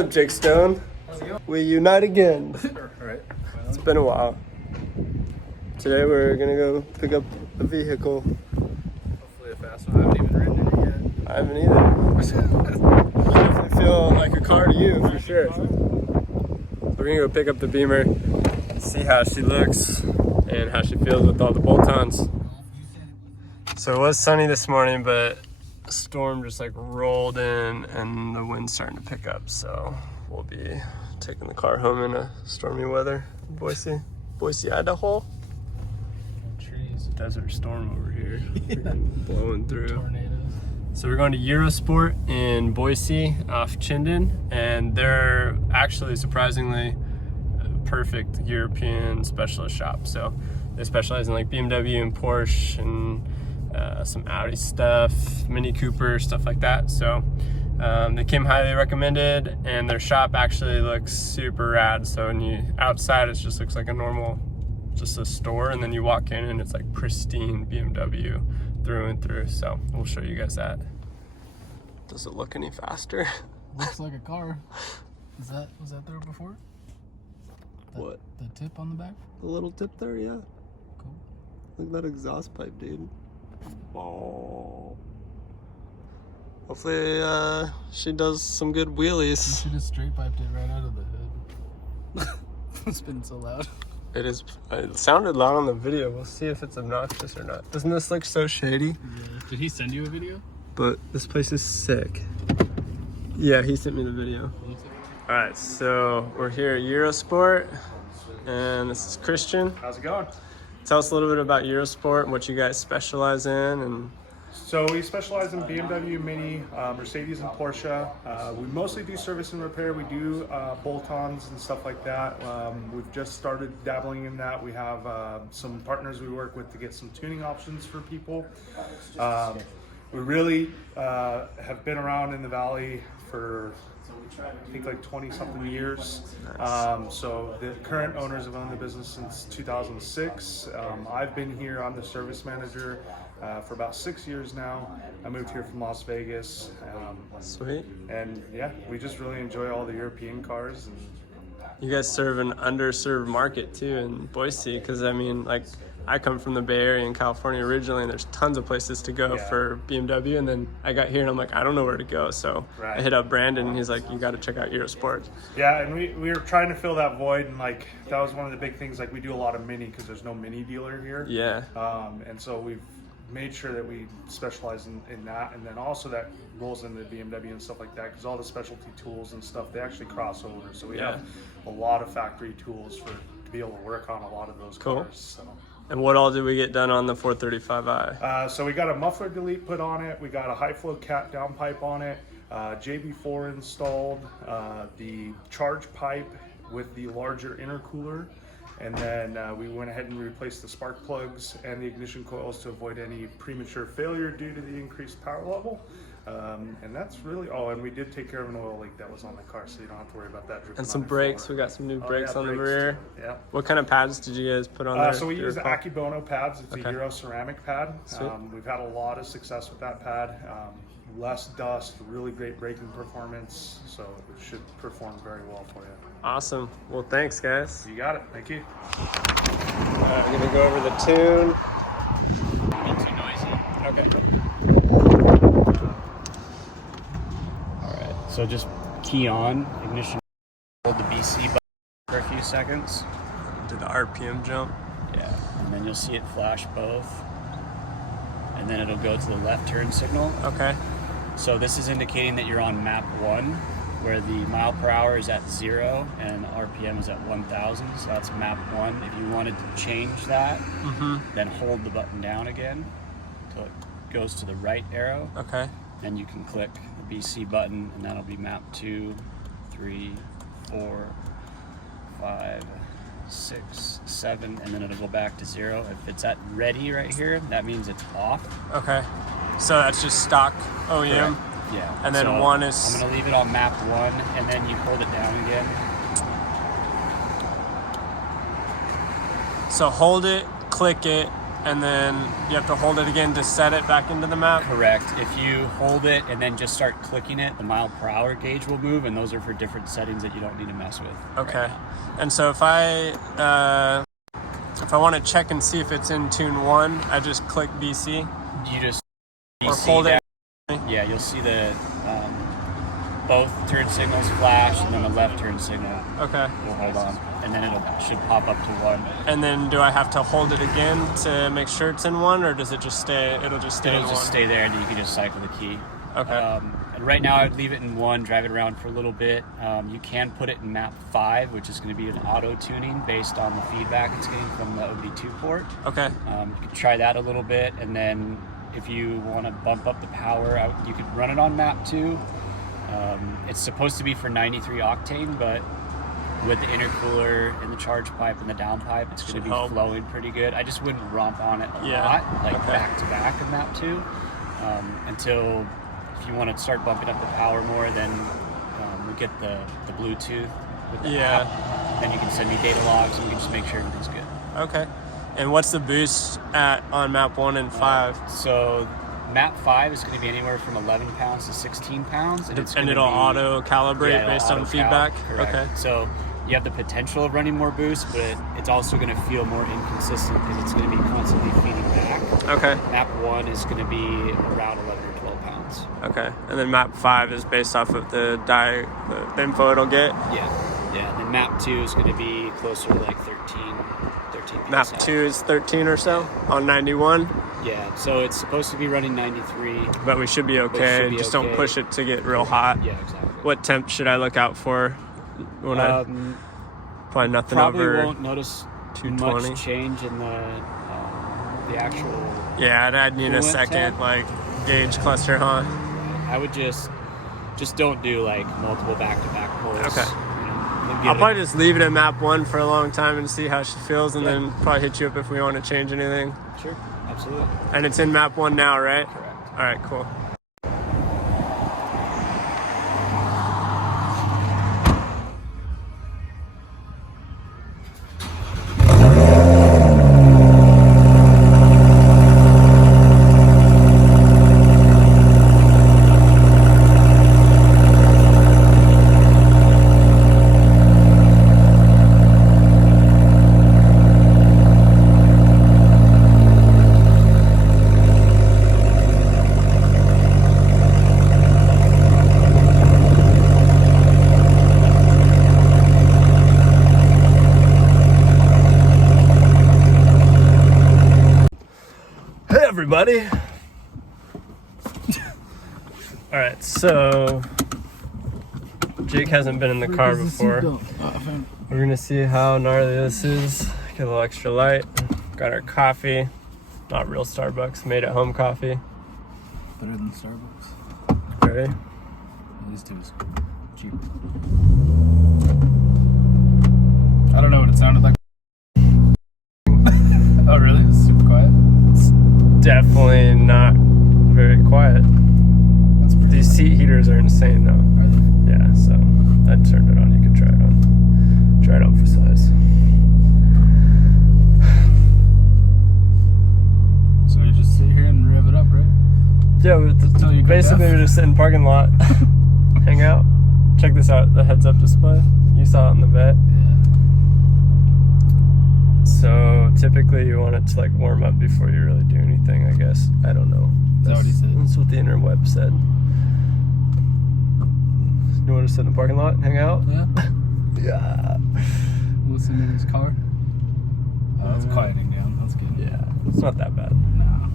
up, Jake Stone? We unite again. Alright. It's been a while. Today we're gonna go pick up a vehicle. Hopefully a fast one. I haven't even ridden it yet. I haven't either. Definitely feel like a car to you, for sure. We're gonna go pick up the Beamer, see how she looks, and how she feels with all the bolt-ons. So it was sunny this morning, but a storm just like rolled in and the wind's starting to pick up. So we'll be taking the car home in a stormy weather. Boise, Idaho. Trees. Desert storm over here. Blowing through. Tornadoes. So we're going to Eurosport in Boise off Chinden, and they're actually surprisingly perfect European specialist shop. So they specialize in like BMW and Porsche and some Audi stuff, Mini Cooper, stuff like that. So they came highly recommended, and their shop actually looks super rad. So when you outside, it just looks like a normal, just a store, and then you walk in and it's like pristine BMW through and through. So we'll show you guys that. Does it look any faster? Looks like a car. Was that there before? What? The tip on the back? The little tip there, yeah. Cool. Look at that exhaust pipe, dude. Oh. Hopefully she does some good You wheelies. should have straight piped it right out of the hood. It's been so loud. It sounded loud on the video. We'll see if it's obnoxious or not. Doesn't this look so shady? Yeah. Did he send you a video? But this place is sick. Yeah, he sent me the video. All right, so we're here at Eurosport, and this is Christian. How's it going? Tell us a little bit about Eurosport and what you guys specialize in. And So we specialize in BMW, Mini, Mercedes, and Porsche. We mostly do service and repair. We do bolt-ons and stuff like that. We've just started dabbling in that. We have some partners we work with to get some tuning options for people. We really have been around in the Valley for I think like 20-something years. So the current owners have owned the business since 2006. I've been here. I'm the service manager for about 6 years now. I moved here from Las Vegas. sweet. And yeah, we just really enjoy all the European cars. And You guys serve an underserved market too in Boise, because I mean, like, I come from the Bay Area in California originally, and there's tons of places to go for BMW. And then I got here and I'm like, I don't know where to go. So I hit up Brandon and he's like, you got to check out Eurosport. yeah, and we were trying to fill that void, and like that was one of the big things. Like we do a lot of Mini because there's no Mini dealer here. Yeah. And so we've made sure that we specialize in that, and then also that rolls into BMW and stuff like that, because all the specialty tools and stuff, they actually cross over. So we have a lot of factory tools to be able to work on a lot of those cars. So. And what all did we get done on the 435i? So we got a muffler delete put on it. We got a high flow cat downpipe on it. JB4 installed. The charge pipe with the larger intercooler. And then we went ahead and replaced the spark plugs and the ignition coils to avoid any premature failure due to the increased power level. And that's really, and we did take care of an oil leak that was on the car, so you don't have to worry about that dripping. And some on the brakes. floor. We got some new brakes on the brakes rear. too. Yeah. What kind of pads did you guys put on there? So we use the Akibono pads. It's Okay. a Euro ceramic pad. We've had a lot of success with that pad. Less dust, really great braking performance, so it should perform very well for you. Awesome. Well, thanks, guys. You got it. Thank you. All right, I'm gonna go over the tune. Too noisy. Okay. Alright, so just key on, ignition, hold the BC button for a few seconds. Do the RPM jump. Yeah, and then you'll see it flash both. And then it'll go to the left turn signal. Okay. So this is indicating that you're on map 1, where the mile per hour is at 0 and RPM is at 1,000. So that's map 1. If you wanted to change that, then hold the button down again until it goes to the right arrow. Okay. Then you can click the BC button, and that'll be map 2, 3, 4, 5, 6, 7, and then it'll go back to 0. If it's at ready right here, that means it's off. Okay. So that's just stock OEM. Correct. Yeah. And then So 1 is. I'm gonna leave it on map 1, and then you hold it down again. So hold it, click it, and then you have to hold it again to set it back into the map? Correct. If you hold it and then just start clicking it, the mile per hour gauge will move, and those are for different settings that you don't need to mess with. Okay. Right now. And so if I want to check and see if it's in tune 1, I just click BC You just or hold it. Yeah, you'll see the both turn signals flash, and then the left turn signal Okay. will hold on, and then should pop up to 1. And then do I have to hold it again to make sure it's in 1, or does it just stay? It'll just stay in 1. It'll just stay there, and you can just cycle the key. Okay. And right now, I'd leave it in 1, drive it around for a little bit. You can put it in map 5, which is going to be an auto tuning based on the feedback it's getting from the OBD2 port. Okay. You can try that a little bit, and then if you want to bump up the power, you could run it on map 2. It's supposed to be for 93 octane, but with the intercooler and the charge pipe and the down pipe, it's going to be flowing pretty good. I just wouldn't romp on it a lot, like back to back in map 2, until if you want to start bumping up the power more, then we'll get the Bluetooth with the app. Then you can send me data logs, and you can just make sure everything's good. Okay. And what's the boost on map 1 and 5? So map 5 is going to be anywhere from 11 pounds to 16 pounds. And it'll auto calibrate based on feedback? Correct. Okay. So you have the potential of running more boost, but it's also going to feel more inconsistent because it's going to be constantly feeding back. Okay. Map 1 is going to be around 11 or 12 pounds. Okay. And then map 5 is based off of the info it'll get? Yeah. And then map 2 is going to be closer to like 13 Map PSI. 2 is 13 or so on 91? Yeah, so it's supposed to be running 93. But we should be okay. Just don't push it to get real hot. Yeah, exactly. What temp should I look out for? When probably nothing probably over. Won't notice 220. much change in the actual. Yeah, I'd need a coolant second temp. like gauge cluster, huh? I would just don't do like multiple back-to-back pulls. Okay. I'll I'll probably just leave it at map 1 for a long time and see how she feels, and then probably hit you up if we want to change anything. Sure, absolutely. And it's in map 1 now, right? Correct. All right, cool. Everybody. All right, so Jake hasn't been in the car before. We're gonna see how gnarly this is. Get a little extra light. Got our coffee, not real Starbucks, made at home coffee. Better than Starbucks. Ready? At least it was cheap. I don't know what it sounded like. Oh really? It's super quiet. Definitely not very quiet. That's pretty. These seat heaters are insane though. Are they? Yeah, so I turned it on. You can try it on. Try it on for size. So you just sit here and rev it up, right? Yeah, basically we're just sit in the parking lot, hang out. Check this out, the heads-up display. You saw it in the vet. So typically you want it to like warm up before you really do anything, I guess. I don't know. Is that what he said? That's what the interweb said. You want to sit in the parking lot and hang out? Yeah. Yeah. Listen to his car. Oh, it's quieting down. That's good. Yeah, it's not that bad. No.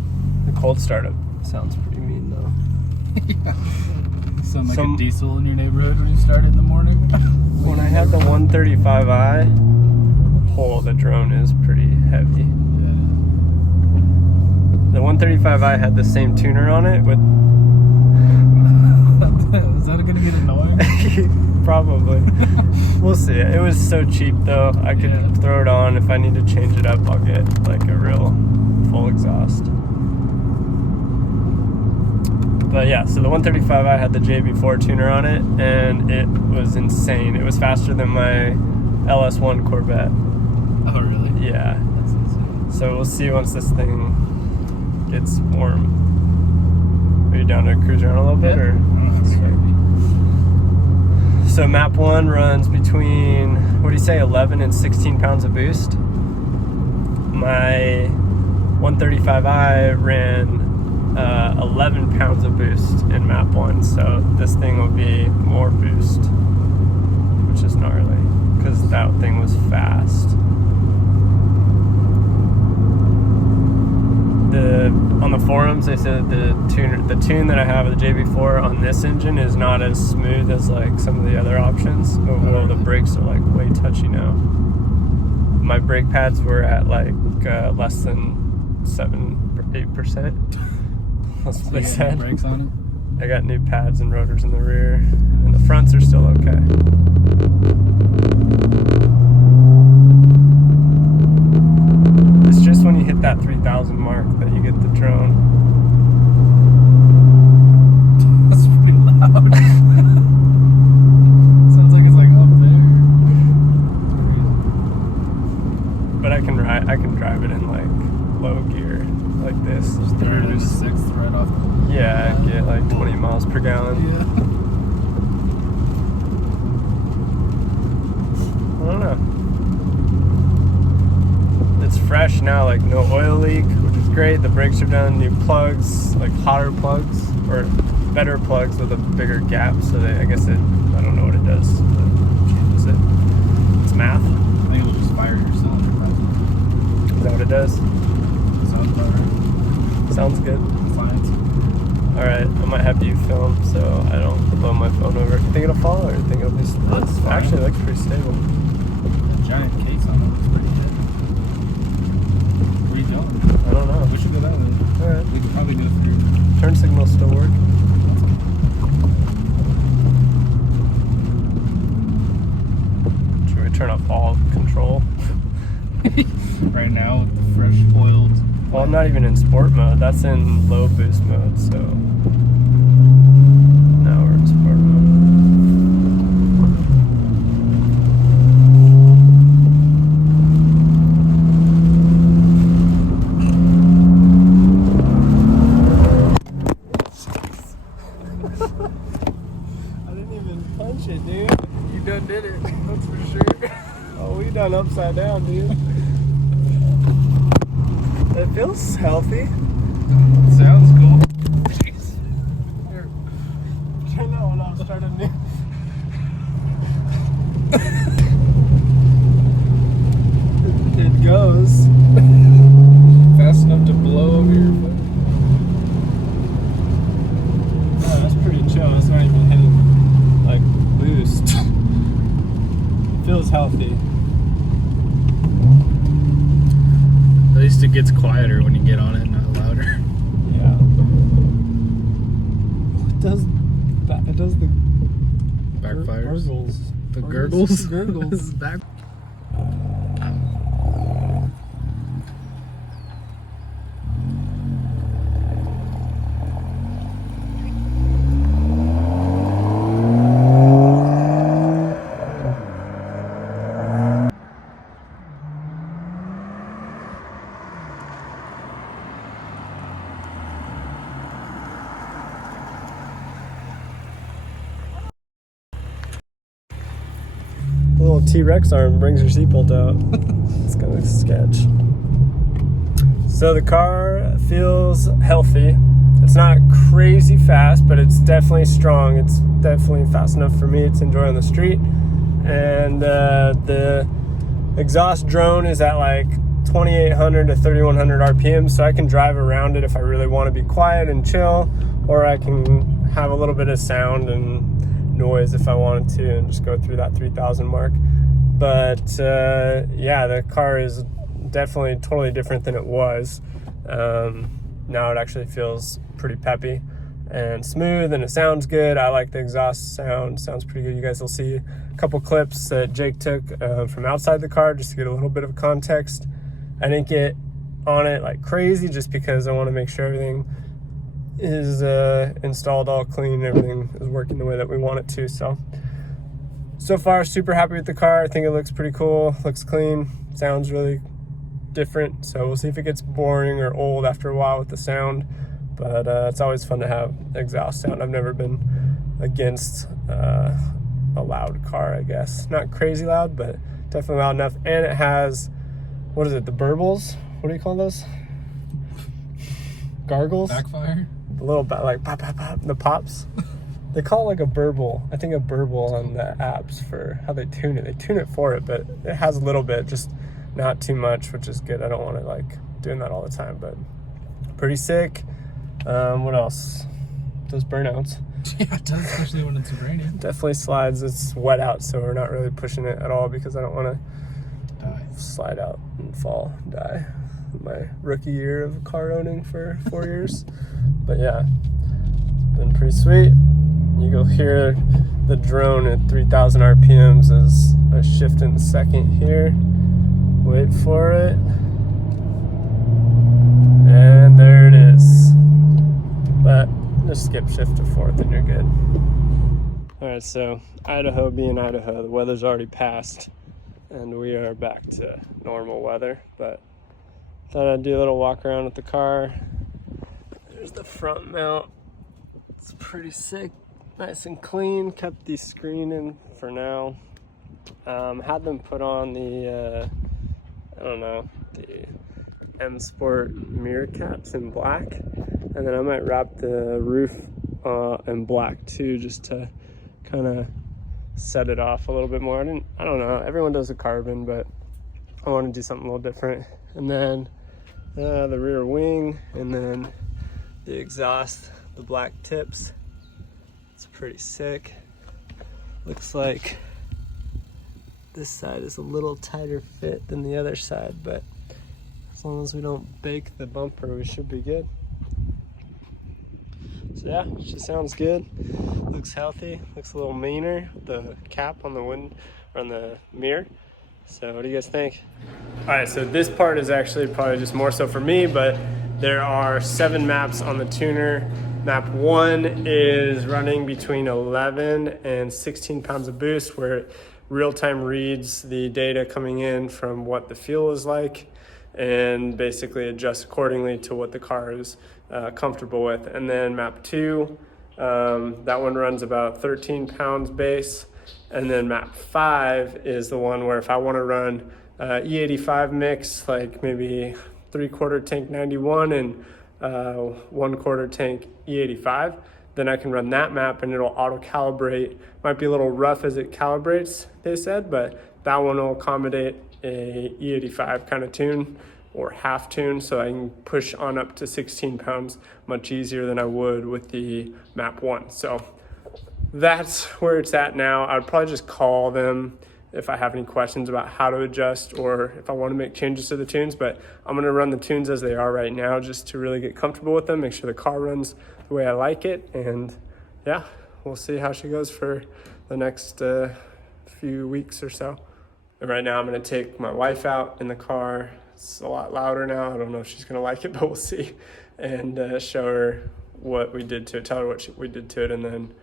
The cold startup sounds pretty mean though. Yeah. Sound like a diesel in your neighborhood when you start it in the morning. When I had the 135i, the drone is pretty heavy. Yeah. The 135i had the same tuner on it with. Is that gonna get annoying? Probably. We'll see. It was so cheap though. I could throw it on. If I need to change it up, I'll get like a real full exhaust. But yeah, so the 135i had the JB4 tuner on it, and it was insane. It was faster than my LS1 Corvette. Oh really? Yeah. That's insane. So we'll see once this thing gets warm. Are you down to cruise around a little bit, or? So map 1 runs between, what do you say, 11 and 16 pounds of boost. My 135i ran 11 pounds of boost in map 1, so this thing will be more boost, which is gnarly because that thing was fast. On the forums they said the tune that I have of the JB4 on this engine is not as smooth as like some of the other options. Well, the brakes are like way touchy now. My brake pads were at like less than 7-8%. That's what they said. Brakes on it? I got new pads and rotors in the rear, and the fronts are still okay. It's just when you hit that 3,000 mark that you get the drone. That's pretty loud. Sounds like it's like up there. But I can drive it in like low gear, like this. Just throw it in the sixth right off the... Yeah, I get like 20 miles per gallon. Yeah. I don't know. It's fresh now, like no oil leak, which is great. The brakes are done, new plugs, like hotter plugs, or better plugs with a bigger gap. So I guess I don't know what it does. It changes it. It's math. I think it'll just fire your cylinder. Is that what it does? Sounds about right. Sounds good. Science. All right, I might have you film so I don't blow my phone over. You think it'll fall, or you think it'll be? That's fine. Actually looks pretty stable. That giant case on it was pretty good. What are you doing? I don't know. We should go that way. All right. We could probably do it through. Turn signals still work. Should we turn off all control? Right now with the fresh oiled. Well, I'm not even in sport mode. That's in low boost mode, so now we're in sport mode. I didn't even punch it, dude. You done did it. That's for sure. Oh, we done upside down, dude. It feels healthy. Sounds cool. Jeez. Here. I know, and I'll start a new. It goes. Fast enough to blow over your foot. Oh, that's pretty chill. It's not even hitting like boost. Feels healthy. At least it gets quieter when you get on it, not louder. Yeah. It does that. It does the Backfires. gurgles. The gurgles? Gurgles. Back. The little T-Rex arm brings your seatbelt out. It's kind of sketch. So the car feels healthy. It's not crazy fast, but it's definitely strong. It's definitely fast enough for me to enjoy on the street. And the exhaust drone is at like 2,800 to 3,100 RPM, so I can drive around it if I really want to be quiet and chill, or I can have a little bit of sound and noise if I wanted to and just go through that 3,000 mark. But yeah, the car is definitely totally different than it was. Now it actually feels pretty peppy and smooth, and it sounds good. I like the exhaust sound. Sounds pretty good. You guys will see a couple clips that Jake took from outside the car just to get a little bit of context. I didn't get on it like crazy just because I want to make sure everything is installed all clean, everything is working the way that we want it to. So far super happy with the car. I think it looks pretty cool, looks clean, sounds really different. So we'll see if it gets boring or old after a while with the sound. But it's always fun to have exhaust sound. I've never been against a loud car, I guess. Not crazy loud, but definitely loud enough. And it has, what is it, the burbles? What do you call those? Gargles? Backfire? The little, like, pop, pop, pop, the pops. They call it like a burble. I think a burble on the apps for how they tune it. They tune it for it, but it has a little bit, just not too much, which is good. I don't want to like doing that all the time, but pretty sick. What else? Those burnouts. Yeah, it does, especially when it's raining. Definitely slides. It's wet out, so we're not really pushing it at all because I don't want to slide out and fall, die. My rookie year of car owning for 4 years. But yeah, been pretty sweet. You go hear the drone at 3,000 RPMs as I shift in a second here. Wait for it. And there it is. But just skip shift to 4th and you're good. All right, so Idaho being Idaho, the weather's already passed and we are back to normal weather, but thought I'd do a little walk around with the car. There's the front mount. It's pretty sick, nice and clean. Kept the screen in for now. Had them put on the, I don't know, the M Sport mirror caps in black. And then I might wrap the roof in black too, just to kind of set it off a little bit more. I don't know, everyone does a carbon, but I want to do something a little different. And then the rear wing, and then the exhaust, the black tips. It's pretty sick. Looks like this side is a little tighter fit than the other side, but as long as we don't bake the bumper, we should be good. So yeah, she sounds good. Looks healthy. Looks a little meaner. The cap on the wind, or on the mirror. So what do you guys think? All right, so this part is actually probably just more so for me, but there are 7 maps on the tuner. Map 1 is running between 11 and 16 pounds of boost, where it real-time reads the data coming in from what the fuel is like and basically adjusts accordingly to what the car is comfortable with. And then map 2, that one runs about 13 pounds base. And then map 5 is the one where if I want to run E85 mix, like maybe 3/4 tank 91 and 1/4 tank E85, then I can run that map and it'll auto calibrate. Might be a little rough as it calibrates, they said, but that one will accommodate a E85 kind of tune or half tune, so I can push on up to 16 pounds much easier than I would with the map 1. So that's where it's at now. I'd probably just call them if I have any questions about how to adjust or if I want to make changes to the tunes, but I'm going to run the tunes as they are right now just to really get comfortable with them, make sure the car runs the way I like it, and yeah, we'll see how she goes for the next few weeks or so. And right now I'm going to take my wife out in the car. It's a lot louder now. I don't know if she's going to like it, but we'll see, and show her what we did to it, tell her what we did to it, and then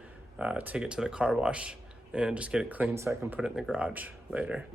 take it to the car wash and just get it clean so I can put it in the garage later.